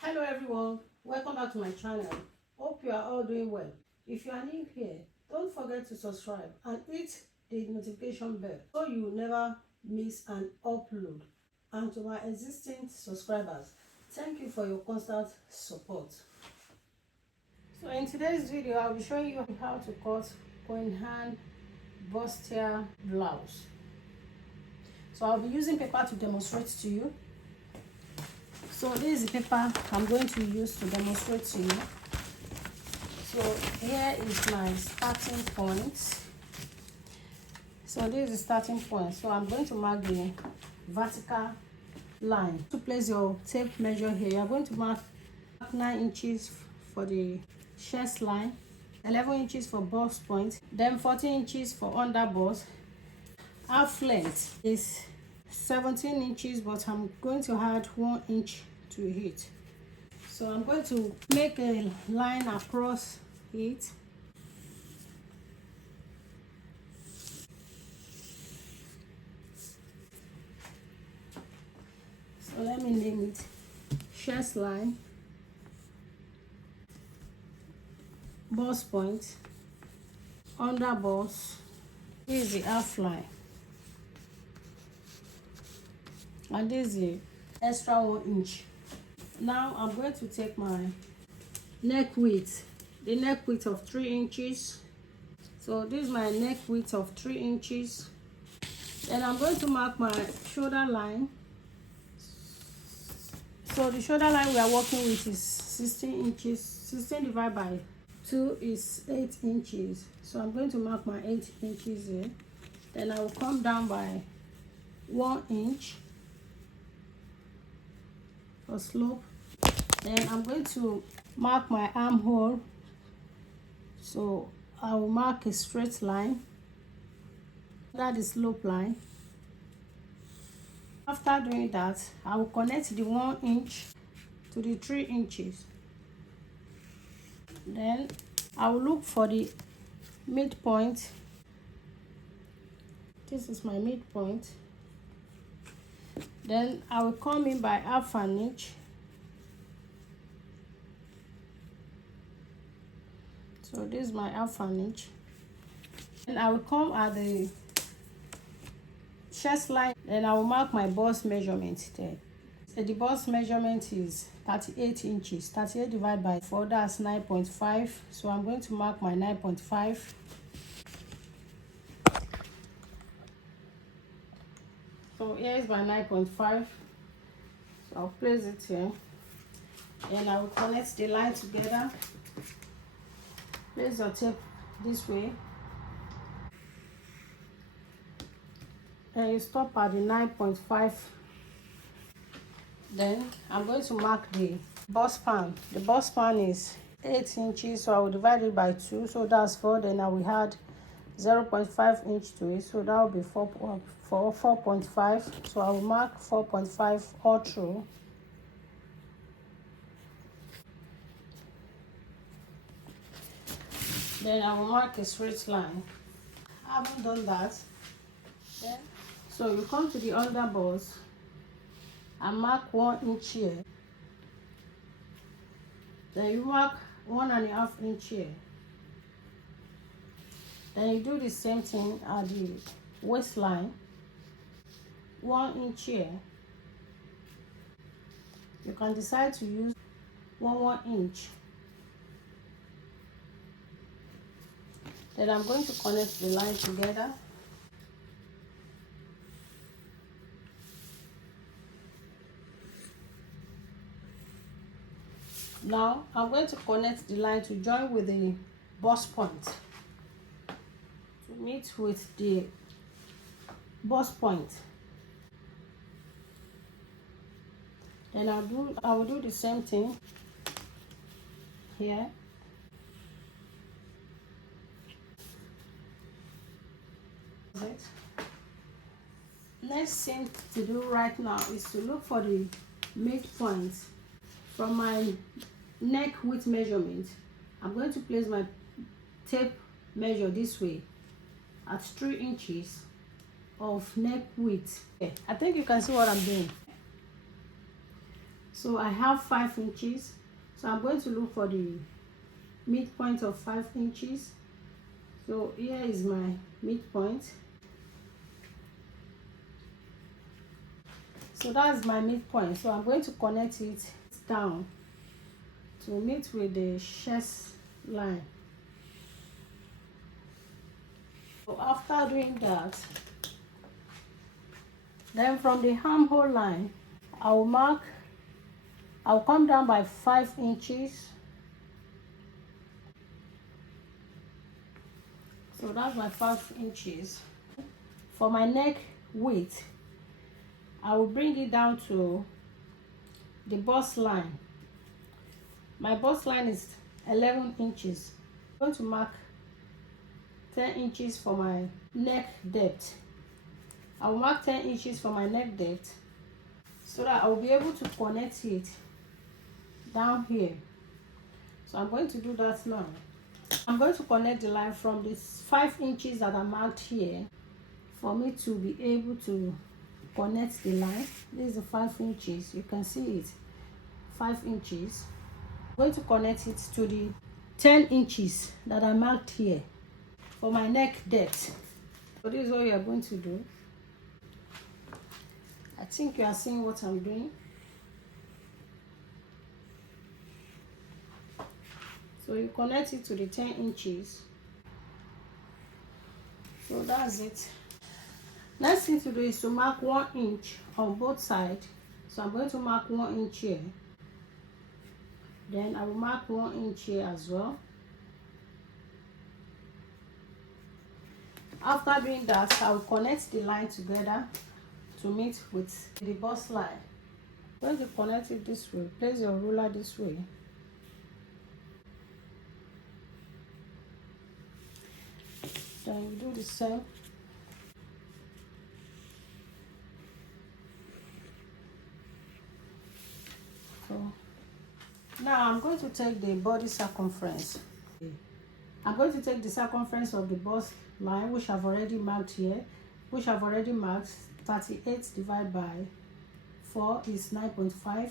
Hello everyone, welcome back to my channel. Hope you are all doing well. If you are new here, don't forget to subscribe and hit the notification bell so you will never miss an upload. And to my existing subscribers, thank you for your constant support. So in today's video, I'll be showing you how to cut coin hand bustier blouse. So I'll be using paper to demonstrate to you. So this is the paper I'm going to use to demonstrate to you. So here is my starting point. So this is the starting point. So I'm going to mark the vertical line. To place your tape measure here, you're going to mark 9 inches for the chest line, 11 inches for bust point, then 14 inches for under bust. Half length is 17 inches, but I'm going to add 1 inch to it. So I'm going to make a line across it. So let me name it chest line, bust point, under bust. This is the half line, and this is the extra 1 inch. Now I'm going to take my neck width, the neck width of 3 inches. So this is my neck width of 3 inches. Then I'm going to mark my shoulder line. So the shoulder line we are working with is 16 inches. 16 divided by 2 is 8 inches. So I'm going to mark my 8 inches here. Then I will come down by 1 inch for slope. Then I'm going to mark my armhole. So I will mark a straight line, that is slope line. After doing that, I will connect the 1 inch to the 3 inches. Then I will look for the midpoint. This is my midpoint. Then I will come in by half an inch. So this is my half an inch. And I will come at the chest line. Then I will mark my bust measurement there. So the bust measurement is 38 inches. 38 divided by 4, that's 9.5. So I'm going to mark my 9.5. So here is my 9.5. So I'll place it here. And I will connect the line together. Place your tape this way. And you stop at the 9.5. Then I'm going to mark the bust span. The bust span is 8 inches, so I will divide it by 2, so that's 4. Then I will add 0.5 inch to it, so that will be 4.5. So I will mark 4.5 all through. Then I will mark a straight line. I haven't done that. Then, so you come to the under bust and mark 1 inch here. Then you mark 1.5 inch here. Then you do the same thing at the waistline. 1 inch here. You can decide to use 1 inch. Then I'm going to connect the line together. Now I'm going to connect the line to join with the bust point, to meet with the bust point. Then I will do the same thing here. Next thing to do right now is to look for the midpoint from my neck width measurement. I'm going to place my tape measure this way at 3 inches of neck width. Okay, I think you can see what I'm doing. So I have 5 inches, so I'm going to look for the midpoint of 5 inches. So here is my midpoint. So that's my midpoint. So I'm going to connect it down to meet with the chest line. So after doing that, then from the armhole line, I'll come down by 5 inches. So that's my 5 inches. For my neck width, I will bring it down to the bust line. My bust line is 11 inches. I'm going to mark 10 inches for my neck depth. I will mark 10 inches for my neck depth so that I will be able to connect it down here. So I'm going to do that now. I'm going to connect the line from this 5 inches that I marked here for me to be able to connect the line. This is the 5 inches. You can see it, 5 inches. I'm going to connect it to the 10 inches that I marked here for my neck depth. So this is what you are going to do. I think you are seeing what I'm doing. So you connect it to the 10 inches. So that's it. Next thing to do is to mark 1 inch on both sides. So I'm going to mark 1 inch here. Then I will mark 1 inch here as well. After doing that, I will connect the line together to meet with the bust line. I'm going to connect it this way. Place your ruler this way. Then you do the same. So now I'm going to take the body circumference. I'm going to take the circumference of the bust line, which I've already marked here, which I've already marked. 38 divided by 4 is 9.5.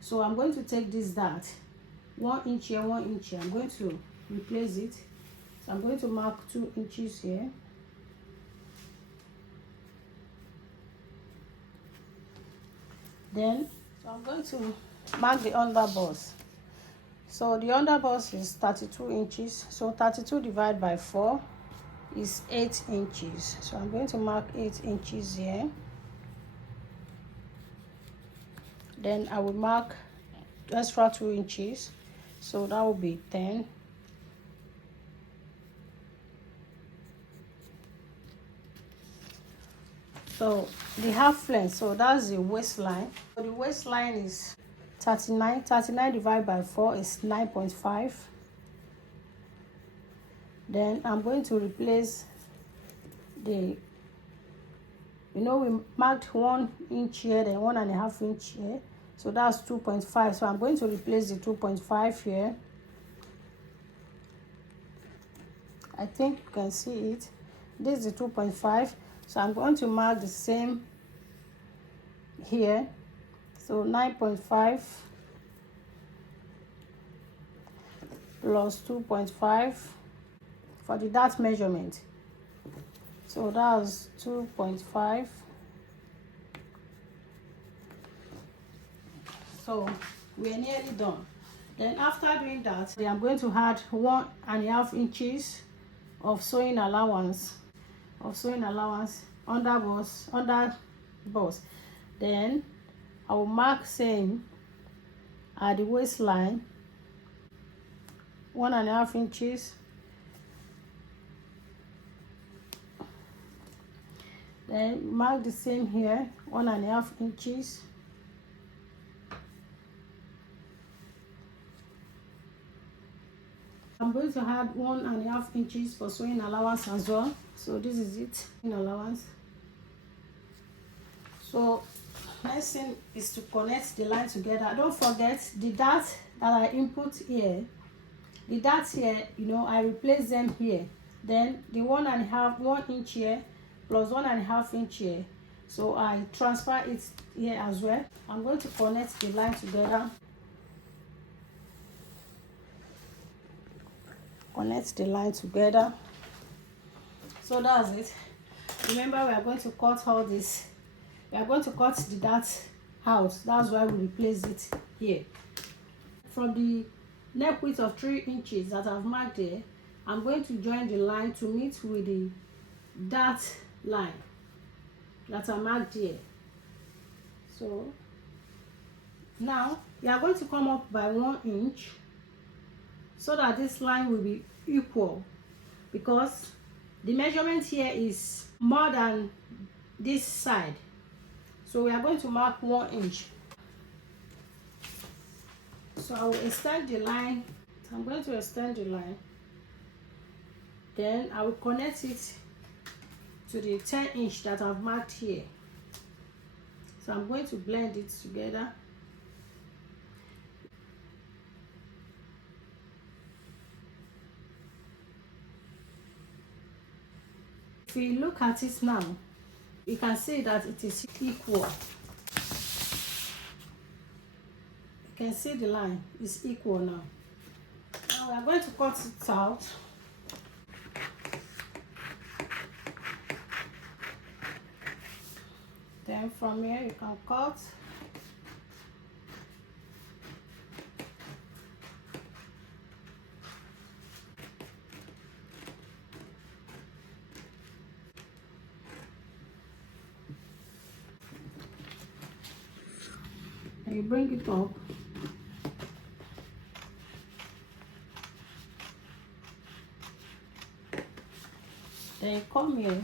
So I'm going to take this dart, 1 inch here, 1 inch here. I'm going to replace it. So I'm going to mark 2 inches here. Then I'm going to mark the underbust. So the underbust is 32 inches. So 32 divided by 4 is 8 inches. So I'm going to mark 8 inches here. Then I will mark extra 2 inches. So that will be 10. So the half length, so that's the waistline. So the waistline is 39. 39 divided by 4 is 9.5. Then I'm going to replace the, we marked 1 inch here, then 1.5 inch here. So that's 2.5. So I'm going to replace the 2.5 here. I think you can see it. This is the 2.5. So I'm going to mark the same here. So 9.5 plus 2.5 for the dart measurement. So that's 2.5. So we're nearly done. Then after doing that, I'm going to add 1.5 inches of sewing allowance. Under bust. Then I will mark same at the waistline, 1.5 inches. Then mark the same here, 1.5 inches. I'm going to add 1.5 inches for sewing allowance as well. So this is it, in allowance. So next thing is to connect the line together. Don't forget the dart that I input here. The darts here, I replace them here. Then the 1 inch here plus 1.5 inch here. So I transfer it here as well. I'm going to connect the line together. Connect the line together. So that's it. Remember, we are going to cut all this. We are going to cut the dart out. That's why we replace it here. From the neck width of 3 inches that I've marked there, I'm going to join the line to meet with the dart line that I marked here. So now you are going to come up by 1 inch so that this line will be equal, because the measurement here is more than this side. So we are going to mark 1 inch. So I will extend the line. I'm going to extend the line. Then I will connect it to the 10 inch that I've marked here. So I'm going to blend it together. If we look at it now, you can see that it is equal. You can see the line is equal now. Now we are going to cut it out. Then from here you can cut. And you bring it up. Then you come here.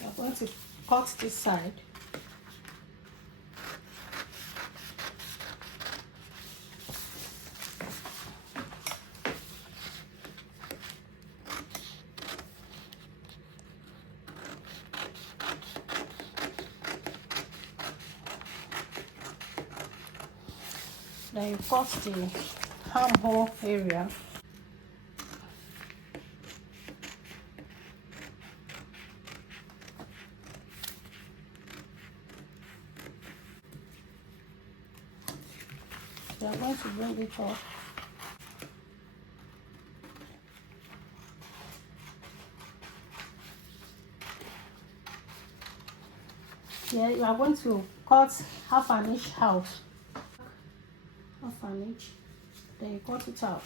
You're going to cut this side. Then you cut the armhole area. So I'm going to bring it up. Here you are going to cut half an inch out. Half an inch. Then you cut it out.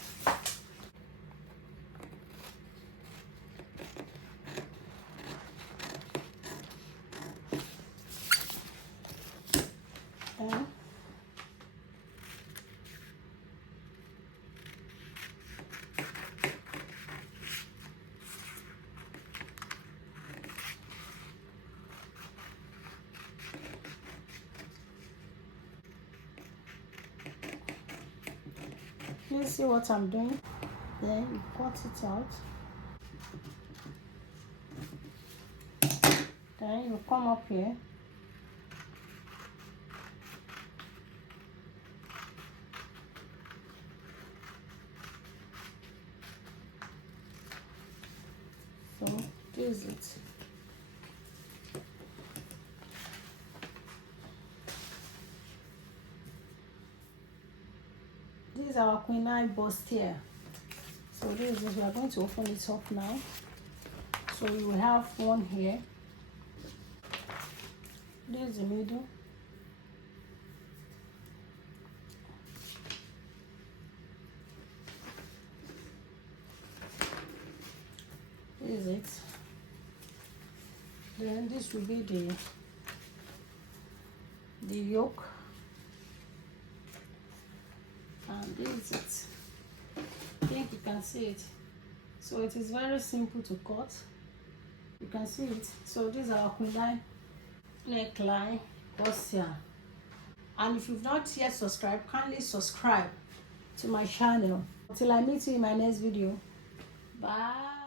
And you see what I'm doing? Then you cut it out. Then you come up here. So this is it. This is our Queen Eye Bustier. So this is, we are going to open it up now. So we will have one here. This is the middle. This is it. Then this will be the yoke. And this is it. I think you can see it. So it is very simple to cut. You can see it. So this is our neckline Bustier. And if you've not yet subscribed, kindly subscribe to my channel. Until I meet you in my next video. Bye.